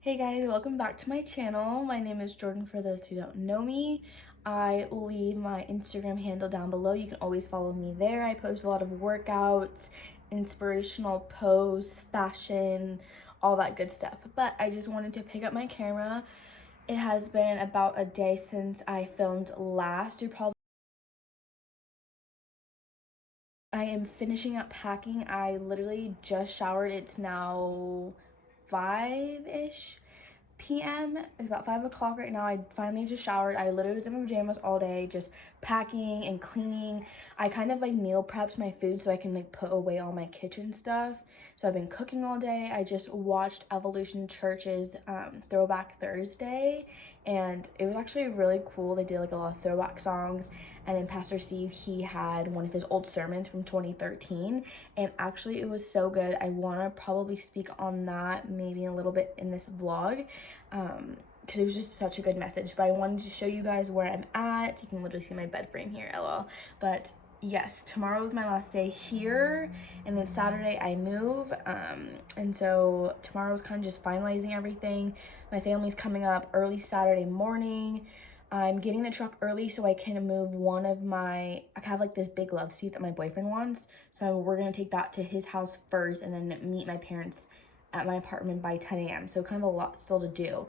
Hey guys, welcome back to my channel. My name is Jordan for those who don't know me. I will leave my Instagram handle down below. You can always follow me there. I post a lot of workouts, inspirational posts, fashion, all that good stuff. But I just wanted to pick up my camera. It has been about a day since I filmed last. I am finishing up packing. I literally just showered. It's now 5-ish p.m. It's about 5 o'clock right now. I finally just showered. I literally was in my pajamas all day just packing and cleaning. I kind of like meal prepped my food so I can like put away all my kitchen stuff. So I've been cooking all day. I just watched Evolution Church's Throwback Thursday, and it was actually really cool. They did like a lot of throwback songs, and then Pastor Steve, he had one of his old sermons from 2013, and actually it was so good. I want to probably speak on that maybe a little bit in this vlog, because it was just such a good message. But I wanted to show you guys where I'm at. You can literally see my bed frame here, lol. But yes, tomorrow is my last day here, and then Saturday I move, and so tomorrow's kind of just finalizing everything. My family's coming up early Saturday morning. I'm getting the truck early so I can move one of my, I have like this big love seat that my boyfriend wants, so we're gonna take that to his house first and then meet my parents at my apartment by 10 a.m. So kind of a lot still to do,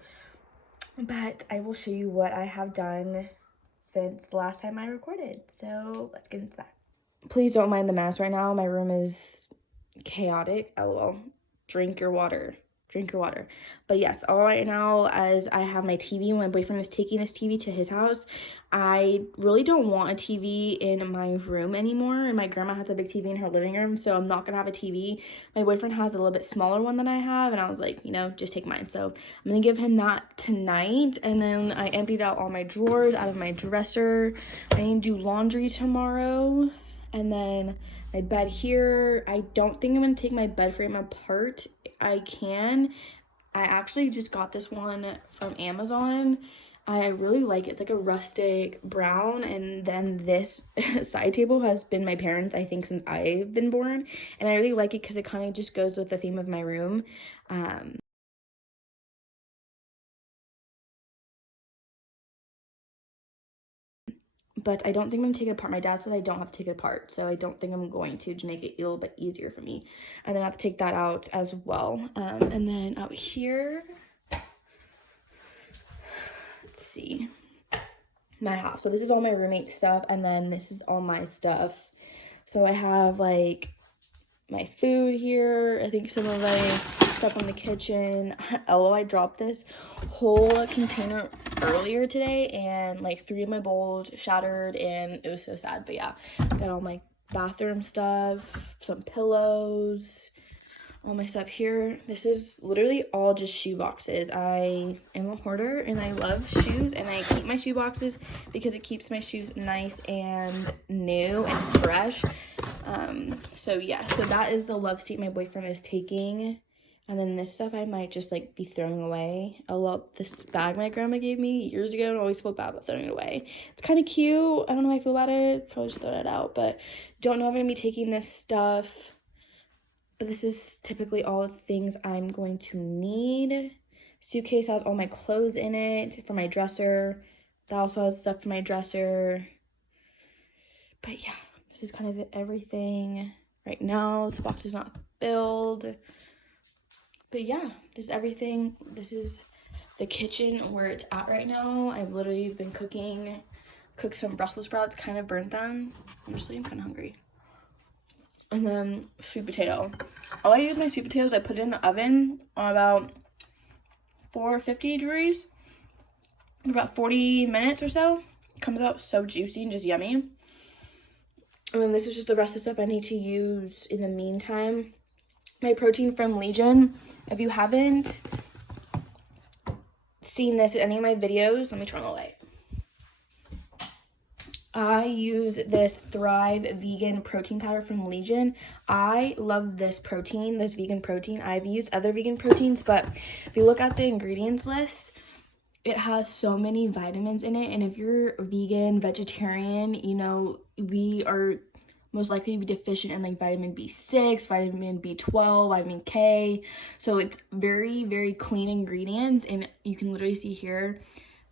but I will show you what I have done since the last time I recorded. So let's get into that. Please don't mind the mess right now. My room is chaotic. LOL. Drink your water. Drink your water. But yes, all right now, as I have my TV, my boyfriend is taking this TV to his house. I really don't want a TV in my room anymore. And my grandma has a big TV in her living room, so I'm not gonna have a TV. My boyfriend has a little bit smaller one than I have, and I was like, you know, just take mine. So I'm gonna give him that tonight. And then I emptied out all my drawers out of my dresser. I need to do laundry tomorrow. And then my bed here, I don't think I'm gonna take my bed frame apart. I can. I actually just got this one from Amazon. I really like it. It's like a rustic brown, and then this side table has been my parents', I think, since I've been born, and I really like it because it kind of just goes with the theme of my room. But I don't think I'm gonna take it apart. My dad said I don't have to take it apart, so I don't think I'm going to make it a little bit easier for me. And then I have to take that out as well. And then out here, let's see, my house. So this is all my roommate's stuff, and then this is all my stuff. So I have like my food here. I think some of my stuff in the kitchen. Oh, I dropped this whole container earlier today, and like 3 of my bowls shattered, and it was so sad. But yeah, got all my bathroom stuff, some pillows, all my stuff here. This is literally all just shoe boxes. I am a hoarder and I love shoes, and I keep my shoe boxes because it keeps my shoes nice and new and fresh. So yeah, so that is the love seat my boyfriend is taking. And then this stuff I might just like be throwing away. I love this bag my grandma gave me years ago, and I always felt bad about throwing it away. It's kind of cute. I don't know how I feel about it. Probably just throw it out, but don't know if I'm gonna be taking this stuff. But this is typically all the things I'm going to need. Suitcase has all my clothes in it for my dresser. That also has stuff for my dresser. But yeah, this is kind of everything right now. This box is not filled. But yeah, this is everything. This is the kitchen where it's at right now. I've literally been cooking. Cooked some Brussels sprouts, kind of burnt them. Honestly, I'm kind of hungry. And then sweet potato. All I do with my sweet potatoes, I put it in the oven on about 450 degrees for about 40 minutes or so. It comes out so juicy and just yummy. And then this is just the rest of the stuff I need to use in the meantime. My protein from Legion. If you haven't seen this in any of my videos, let me turn the light. I use this Thrive vegan protein powder from Legion. I love this protein, this vegan protein. I've used other vegan proteins, but if you look at the ingredients list, it has so many vitamins in it. And if you're vegan, vegetarian, you know, we are most likely be deficient in like vitamin B6, vitamin B12, vitamin K. So it's very, very clean ingredients, and you can literally see here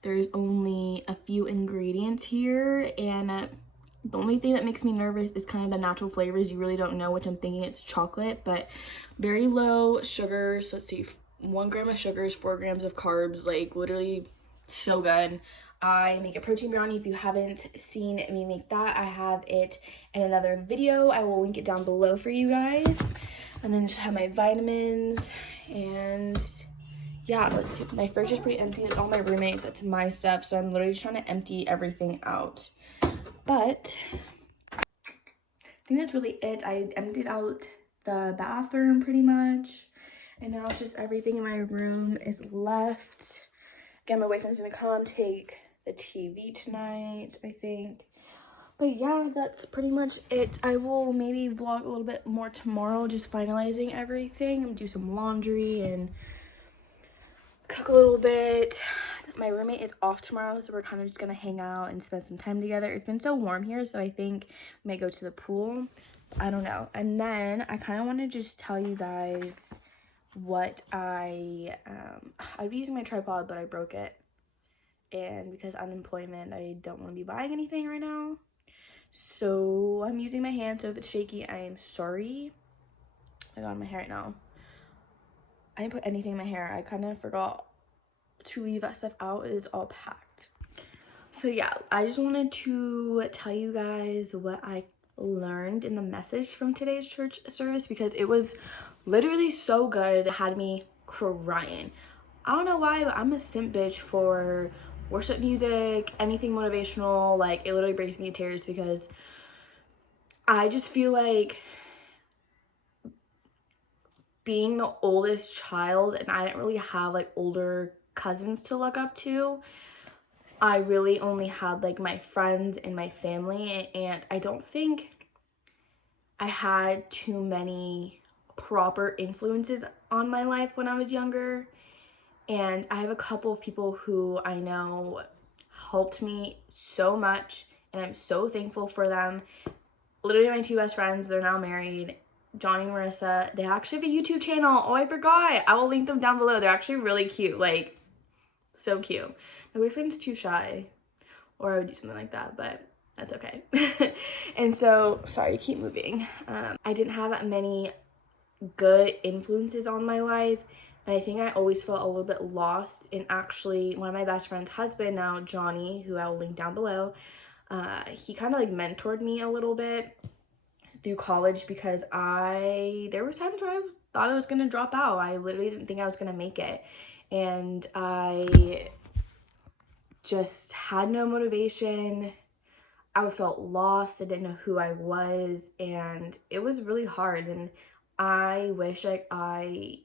there's only a few ingredients here, and the only thing that makes me nervous is kind of the natural flavors. You really don't know, which I'm thinking it's chocolate, but very low sugars. Let's see, 1 gram of sugars, 4 grams of carbs, like literally so good. I make a protein brownie. If you haven't seen me make that, I have it in another video. I will link it down below for you guys. And then just have my vitamins, and yeah, let's see. My fridge is pretty empty. It's all my roommates. It's my stuff, so I'm literally just trying to empty everything out. But I think that's really it. I emptied out the bathroom pretty much, and now it's just everything in my room is left. Again, my boyfriend's gonna come take the TV tonight, I think. But yeah, that's pretty much it. I will maybe vlog a little bit more tomorrow, just finalizing everything. I'm gonna do some laundry and cook a little bit. My roommate is off tomorrow, so we're kind of just gonna hang out and spend some time together. It's been so warm here, so I think we may go to the pool. I don't know. And then I kind of want to just tell you guys what I'd be using my tripod, but I broke it, and because unemployment, I don't want to be buying anything right now, so I'm using my hand. So if it's shaky, I am sorry. I got my hair right now. I didn't put anything in my hair. I kind of forgot to leave that stuff out. It is all packed. So yeah, I just wanted to tell you guys what I learned in the message from today's church service, because it was literally so good. It had me crying. I don't know why, but I'm a simp bitch for worship music, anything motivational. Like, it literally brings me to tears, because I just feel like being the oldest child, and I didn't really have like older cousins to look up to. I really only had like my friends and my family, and I don't think I had too many proper influences on my life when I was younger. And I have a couple of people who I know helped me so much, and I'm so thankful for them. Literally my 2 best friends, they're now married. Johnny and Marissa, they actually have a YouTube channel. Oh, I forgot. I will link them down below. They're actually really cute, like so cute. My boyfriend's too shy, or I would do something like that, but that's okay. And so, sorry to keep moving. I didn't have that many good influences on my life, and I think I always felt a little bit lost. And actually, one of my best friend's husband now, Johnny, who I will link down below, he kind of like mentored me a little bit through college, because there were times where I thought I was gonna drop out. I literally didn't think I was gonna make it, and I just had no motivation. I felt lost. I didn't know who I was, and it was really hard. And I wish I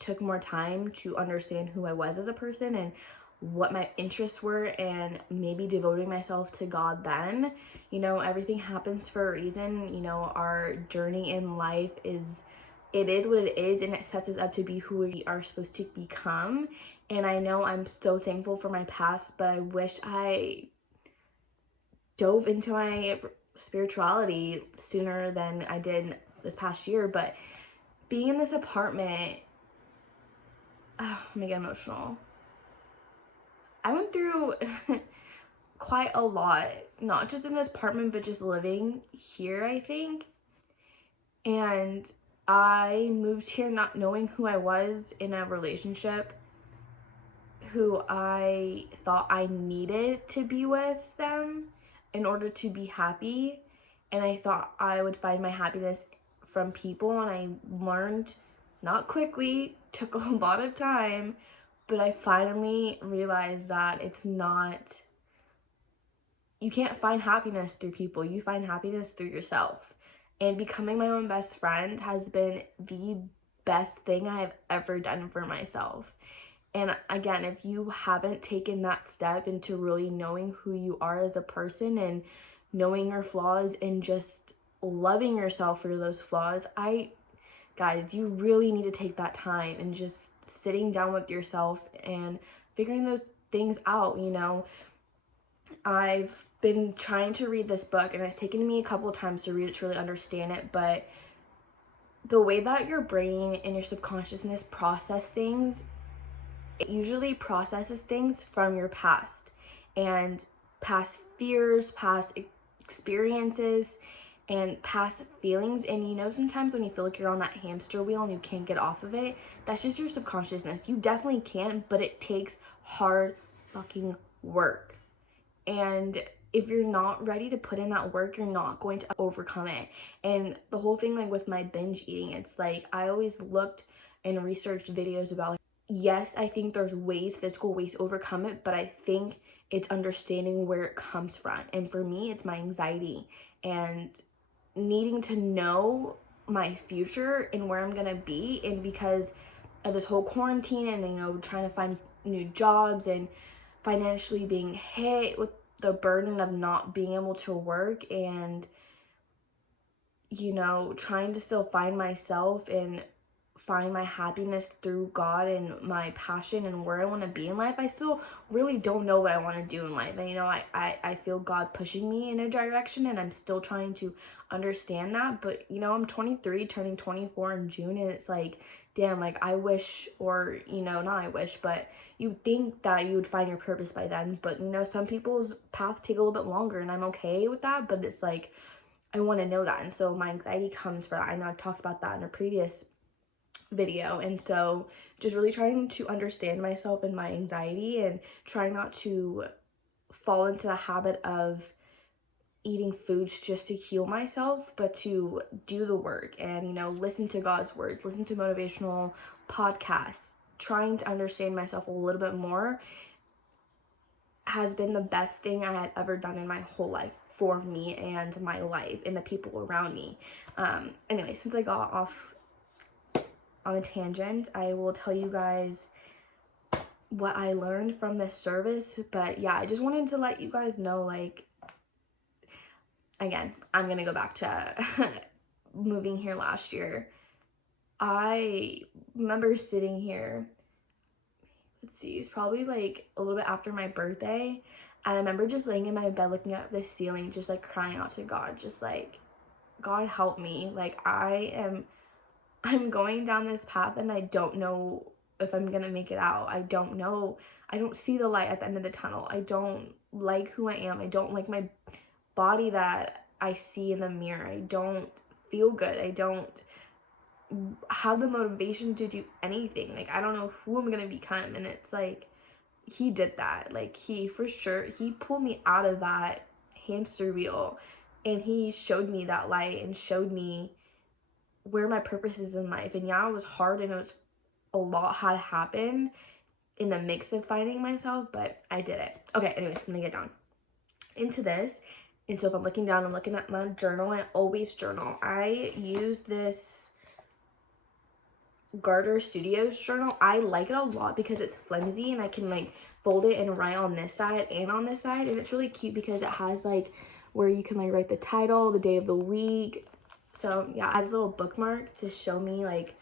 took more time to understand who I was as a person and what my interests were, and maybe devoting myself to God then. You know, everything happens for a reason. You know, our journey in life is what it is, and it sets us up to be who we are supposed to become. And I know I'm so thankful for my past, but I wish I dove into my spirituality sooner than I did this past year. But being in this apartment, I'm gonna get emotional. I went through quite a lot, not just in this apartment, but just living here, I think. And I moved here not knowing who I was in a relationship, who I thought I needed to be with them in order to be happy. And I thought I would find my happiness from people, and I learned, not quickly, took a lot of time, but I finally realized that it's not, you can't find happiness through people. You find happiness through yourself. And becoming my own best friend has been the best thing I have ever done for myself. And again, if you haven't taken that step into really knowing who you are as a person, and knowing your flaws, and just loving yourself for those flaws, guys, you really need to take that time and just sitting down with yourself and figuring those things out. You know, I've been trying to read this book, and it's taken me a couple times to read it to really understand it, but the way that your brain and your subconsciousness process things, it usually processes things from your past and past fears, past experiences, and past feelings. And you know, sometimes when you feel like you're on that hamster wheel and you can't get off of it, that's just your subconsciousness. You definitely can, but it takes hard fucking work. And if you're not ready to put in that work, you're not going to overcome it. And the whole thing, like with my binge eating, it's like I always looked and researched videos about, like, yes, I think there's ways, physical ways to overcome it, but I think it's understanding where it comes from. And for me, it's my anxiety and needing to know my future and where I'm gonna be. And because of this whole quarantine and, you know, trying to find new jobs and financially being hit with the burden of not being able to work, and, you know, trying to still find myself and find my happiness through God and my passion and where I want to be in life. I still really don't know what I want to do in life. And, you know, I feel God pushing me in a direction, and I'm still trying to understand that. But, you know, I'm 23, turning 24 in June, and it's like, damn, like I wish, or, you know, not I wish, but you think that you would find your purpose by then. But, you know, some people's paths take a little bit longer, and I'm okay with that. But it's like, I want to know that. And so my anxiety comes for that. I know I've talked about that in a previous video. And so just really trying to understand myself and my anxiety, and trying not to fall into the habit of eating foods just to heal myself, but to do the work and, you know, listen to God's words, listen to motivational podcasts. Trying to understand myself a little bit more has been the best thing I had ever done in my whole life, for me and my life and the people around me. Anyway, since I got off on a tangent, I will tell you guys what I learned from this service. But yeah, I just wanted to let you guys know, like, again, I'm gonna go back to moving here last year. I remember sitting here, let's see, it's probably like a little bit after my birthday, and I remember just laying in my bed looking at the ceiling, just like crying out to God, just like, God help me, like I'm going down this path and I don't know if I'm gonna make it out. I don't know. I don't see the light at the end of the tunnel. I don't like who I am. I don't like my body that I see in the mirror. I don't feel good. I don't have the motivation to do anything. Like, I don't know who I'm gonna become. And it's like, he did that. Like, he pulled me out of that hamster wheel, and he showed me that light and showed me where my purpose is in life. And yeah, it was hard, and it was a lot had happened in the mix of finding myself, but I did it. Okay, anyways, I'm gonna get down into this. And so if I'm looking down, I'm looking at my journal. I always journal. I use this Garter Studios journal. I like it a lot because it's flimsy, and I can like fold it and write on this side and on this side. And it's really cute because it has like where you can like write the title, the day of the week. So yeah, as a little bookmark to show me like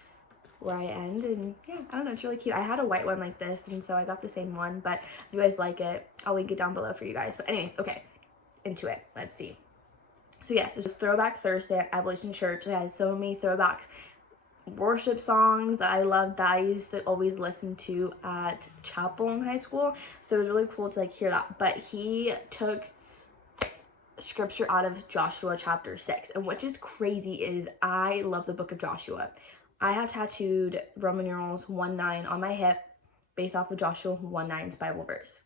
where I end. And yeah, I don't know, it's really cute. I had a white one like this, and so I got the same one, but if you guys like it, I'll link it down below for you guys. But anyways, okay, into it. Let's see. So yes, it was Throwback Thursday at Evolution Church. I had so many throwbacks worship songs that I loved, that I used to always listen to at chapel in high school. So it was really cool to like hear that. But he took scripture out of Joshua chapter 6, and which is crazy is I love the book of Joshua. I have tattooed Roman numerals 1:9 on my hip based off of Joshua 1:9's Bible verse.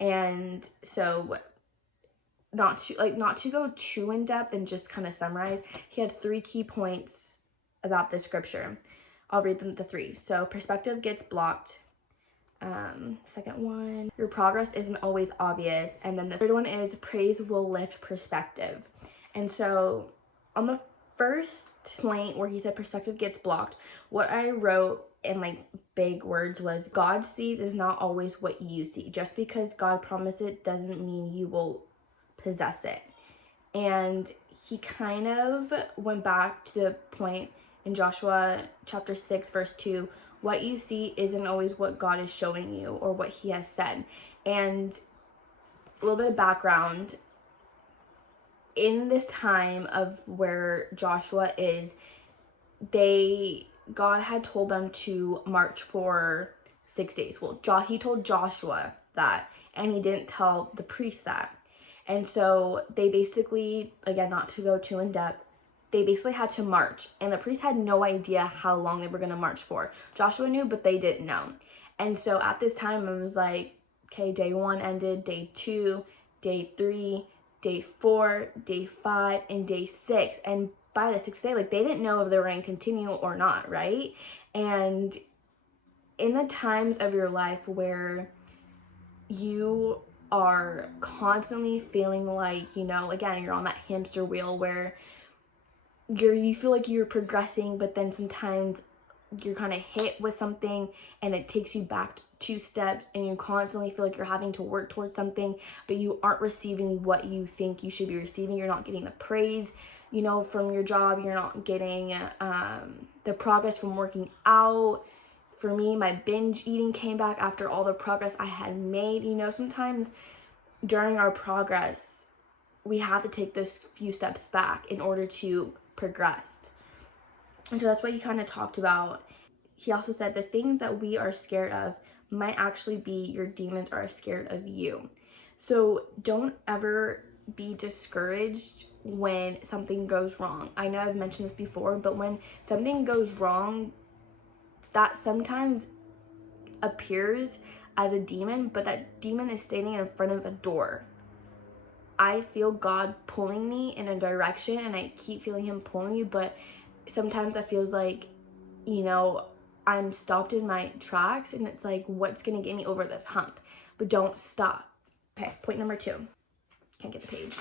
And so not to go too in depth and just kind of summarize, he had 3 key points about this scripture. I'll read them, the 3. So perspective gets blocked. Second one, your progress isn't always obvious. And then the third one is praise will lift perspective. And so on the first point where he said perspective gets blocked, what I wrote in like big words was, God sees is not always what you see. Just because God promised it doesn't mean you will possess it. And he kind of went back to the point in Joshua chapter 6 verse 2, what you see isn't always what God is showing you or what he has said. And a little bit of background. In this time of where Joshua is, God had told them to march for 6 days. Well, he told Joshua that, and he didn't tell the priest that. And so they basically, again, not to go too in depth, they basically had to march, and the priest had no idea how long they were going to march for. Joshua knew, but they didn't know. And so at this time, it was like, okay, day 1 ended, day 2, day 3, day 4, day 5, and day 6. And by the 6th day, like, they didn't know if they were going to continue or not, right? And in the times of your life where you are constantly feeling like, you know, again, you're on that hamster wheel where you feel like you're progressing, but then sometimes you're kind of hit with something and it takes you back 2 steps, and you constantly feel like you're having to work towards something, but you aren't receiving what you think you should be receiving. You're not getting the praise, you know, from your job. You're not getting the progress from working out. For me, my binge eating came back after all the progress I had made. You know, sometimes during our progress, we have to take those few steps back in order to progress. And so that's what he kind of talked about. He also said the things that we are scared of might actually be your demons are scared of you. So don't ever be discouraged when something goes wrong. I know I've mentioned this before, but when something goes wrong, that sometimes appears as a demon, but that demon is standing in front of a door. I feel God pulling me in a direction, and I keep feeling him pulling me, but sometimes it feels like, you know, I'm stopped in my tracks, and it's like, what's gonna get me over this hump? But don't stop. Okay, point number 2. Can't get the page.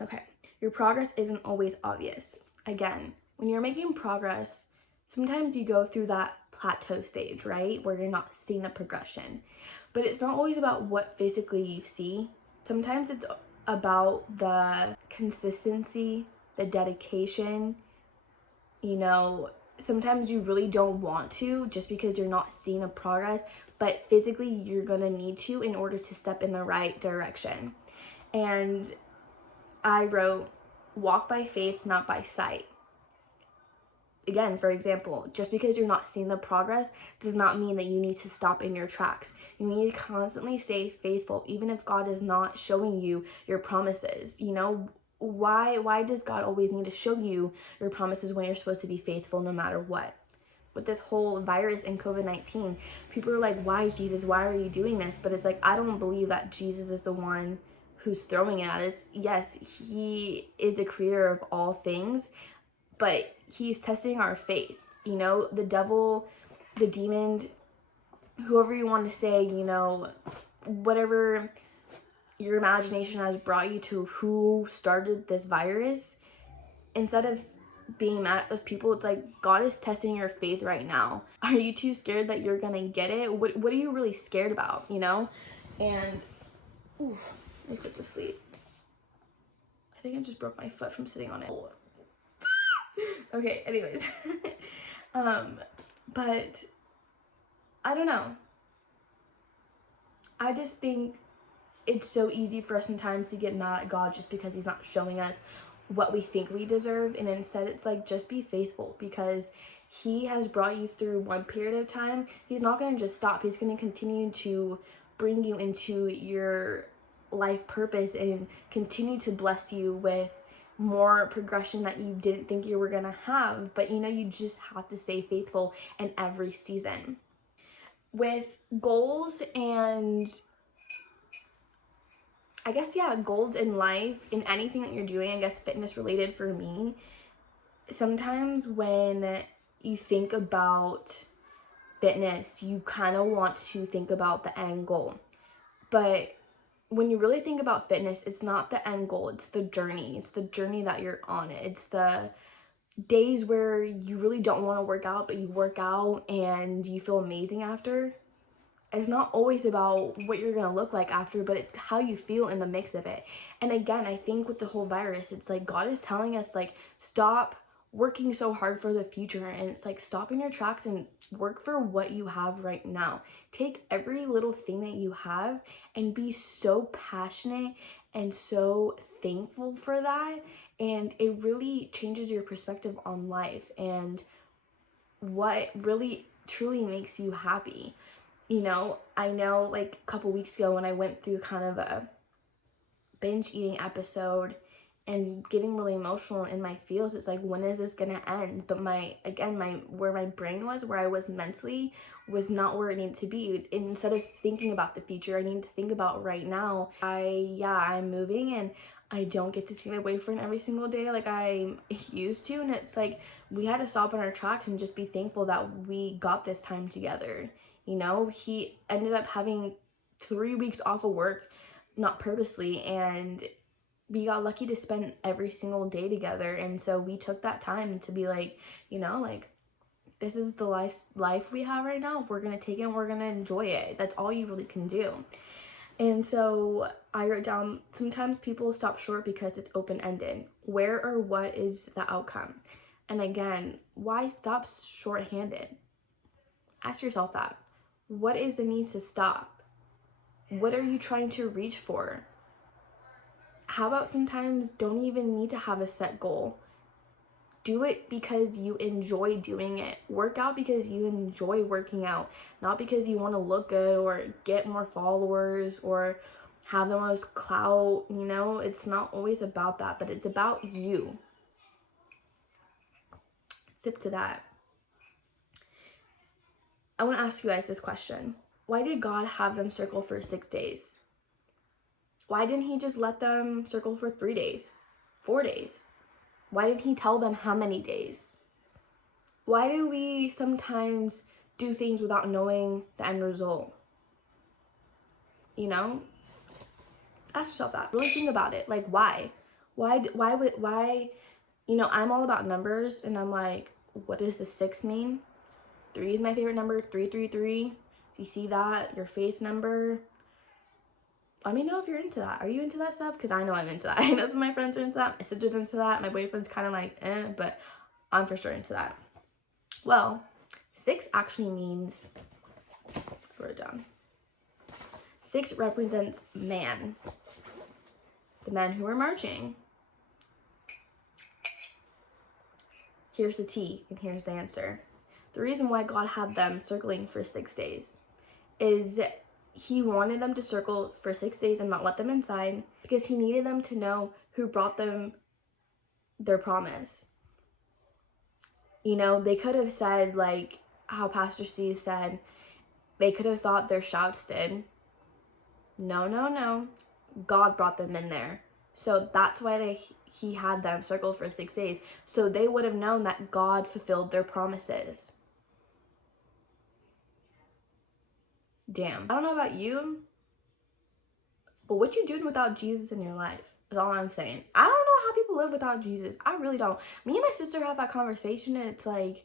Okay, your progress isn't always obvious. Again, when you're making progress, sometimes you go through that plateau stage, right? Where you're not seeing the progression. But it's not always about what physically you see. Sometimes it's about the consistency, the dedication. You know, sometimes you really don't want to just because you're not seeing the progress, but physically you're gonna need to in order to step in the right direction. And I wrote, walk by faith, not by sight. Again, for example, just because you're not seeing the progress does not mean that you need to stop in your tracks. You need to constantly stay faithful, even if God is not showing you your promises. You know, why does God always need to show you your promises when you're supposed to be faithful no matter what? With this whole virus and COVID-19, people are like, why, Jesus, why are you doing this? But it's like, I don't believe that Jesus is the one who's throwing it at us. Yes, he is the creator of all things, but he's testing our faith. You know, the devil, the demon, whoever you want to say, you know, whatever your imagination has brought you to who started this virus, instead of being mad at those people, it's like, God is testing your faith right now. Are you too scared that you're gonna get it? What are you really scared about, you know? And, ooh, my foot's asleep. I think I just broke my foot from sitting on it. Okay, anyways. But I don't know. I just think it's so easy for us sometimes to get mad at God just because he's not showing us what we think we deserve. And instead it's like, just be faithful, because he has brought you through one period of time. He's not going to just stop. He's going to continue to bring you into your life purpose and continue to bless you with more progression that you didn't think you were gonna have. But you know, you just have to stay faithful in every season. With goals and I guess, yeah, goals in life, in anything that you're doing, I guess fitness related for me, sometimes when you think about fitness, you kind of want to think about the end goal. But when you really think about fitness, it's not the end goal, it's the journey. It's the journey that you're on. It's the days where you really don't want to work out, but you work out and you feel amazing after. It's not always about what you're going to look like after, but it's how you feel in the mix of it. And again, I think with the whole virus, it's like God is telling us, like, stop working so hard for the future, and it's like stop in your tracks and work for what you have right now. Take every little thing that you have and be so passionate and so thankful for that, and it really changes your perspective on life and what really truly makes you happy. You know, I know like a couple weeks ago when I went through kind of a binge eating episode and getting really emotional in my feels, it's like, when is this gonna end? But where my brain was, where I was mentally, was not where it needed to be. Instead of thinking about the future, I need to think about right now. I'm moving and I don't get to see my boyfriend every single day like I used to, and it's like we had to stop in our tracks and just be thankful that we got this time together. You know, he ended up having 3 weeks off of work, not purposely, and we got lucky to spend every single day together. And so we took that time to be like, you know, like, this is the life we have right now. We're gonna take it and we're gonna enjoy it. That's all you really can do. And so I wrote down, sometimes people stop short because it's open-ended. Where or what is the outcome? And again, why stop short-handed? Ask yourself that. What is the need to stop? What are you trying to reach for? How about sometimes don't even need to have a set goal? Do it because you enjoy doing it. Work out because you enjoy working out, not because you want to look good or get more followers or have the most clout. You know, it's not always about that, but it's about you. Sip to that. I want to ask you guys this question. Why did God have them circle for 6 days? Why didn't he just let them circle for 3 days, 4 days? Why didn't he tell them how many days? Why do we sometimes do things without knowing the end result? You know? Ask yourself that. Really think about it. Like, why? Why, you know, I'm all about numbers, and I'm like, what does the 6 mean? 3 is my favorite number, 333. If you see that, your faith number, let me know if you're into that. Are you into that stuff? Because I know I'm into that. I know some of my friends are into that. My sister's into that. My boyfriend's kind of like, but I'm for sure into that. Well, 6 actually means, wrote it down. 6 represents man. The men who are marching. Here's the T, and here's the answer. The reason why God had them circling for 6 days is he wanted them to circle for 6 days and not let them inside, because he needed them to know who brought them their promise. You know, they could have said, like how Pastor Steve said, they could have thought their shouts did. No. God brought them in there. So that's why he had them circle for 6 days. So they would have known that God fulfilled their promises. Damn. I don't know about you, but what you doing without Jesus in your life is all I'm saying. I don't know how people live without Jesus. I really don't. Me and my sister have that conversation, and it's like,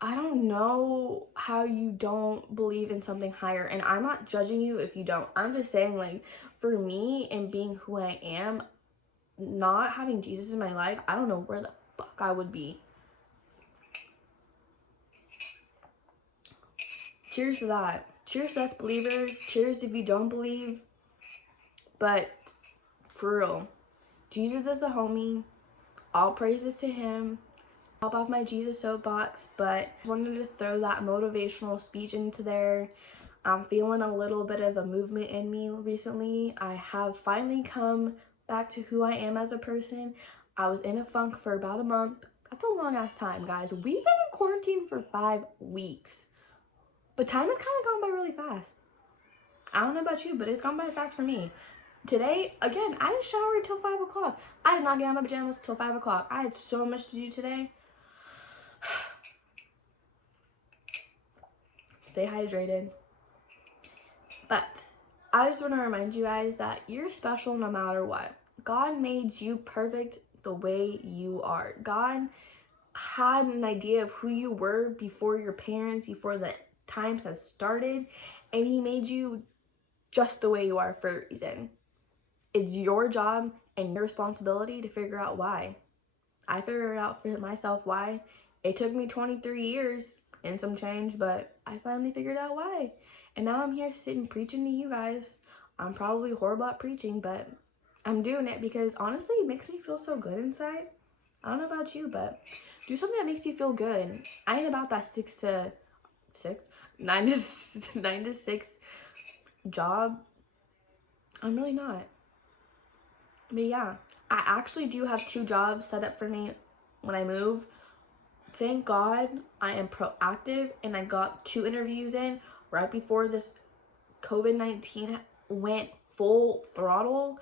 I don't know how you don't believe in something higher. And I'm not judging you if you don't. I'm just saying, like, for me and being who I am, not having Jesus in my life, I don't know where the fuck I would be. Cheers to that. Cheers to us believers. Cheers if you don't believe. But for real, Jesus is the homie. All praises to him. Hop off my Jesus soapbox, but I wanted to throw that motivational speech into there. I'm feeling a little bit of a movement in me recently. I have finally come back to who I am as a person. I was in a funk for about a month. That's a long ass time, guys. We've been in quarantine for 5 weeks. But time has kind of gone by really fast. I don't know about you, but it's gone by fast for me. Today, again, I didn't shower until 5 o'clock. I did not get out of my pajamas until 5 o'clock. I had so much to do today. Stay hydrated. But I just want to remind you guys that you're special no matter what. God made you perfect the way you are. God had an idea of who you were before your parents, before the times has started, and he made you just the way you are for a reason. It's your job and your responsibility to figure out why. I figured it out for myself why. It took me 23 years and some change, but I finally figured out why. And now I'm here sitting preaching to you guys. I'm probably horrible at preaching, but I'm doing it because honestly, it makes me feel so good inside. I don't know about you, but do something that makes you feel good. I ain't about that 9 to 6 job. I'm really not. But yeah, I actually do have 2 jobs set up for me when I move. Thank God I am proactive and I got 2 interviews in right before this COVID-19 went full throttle.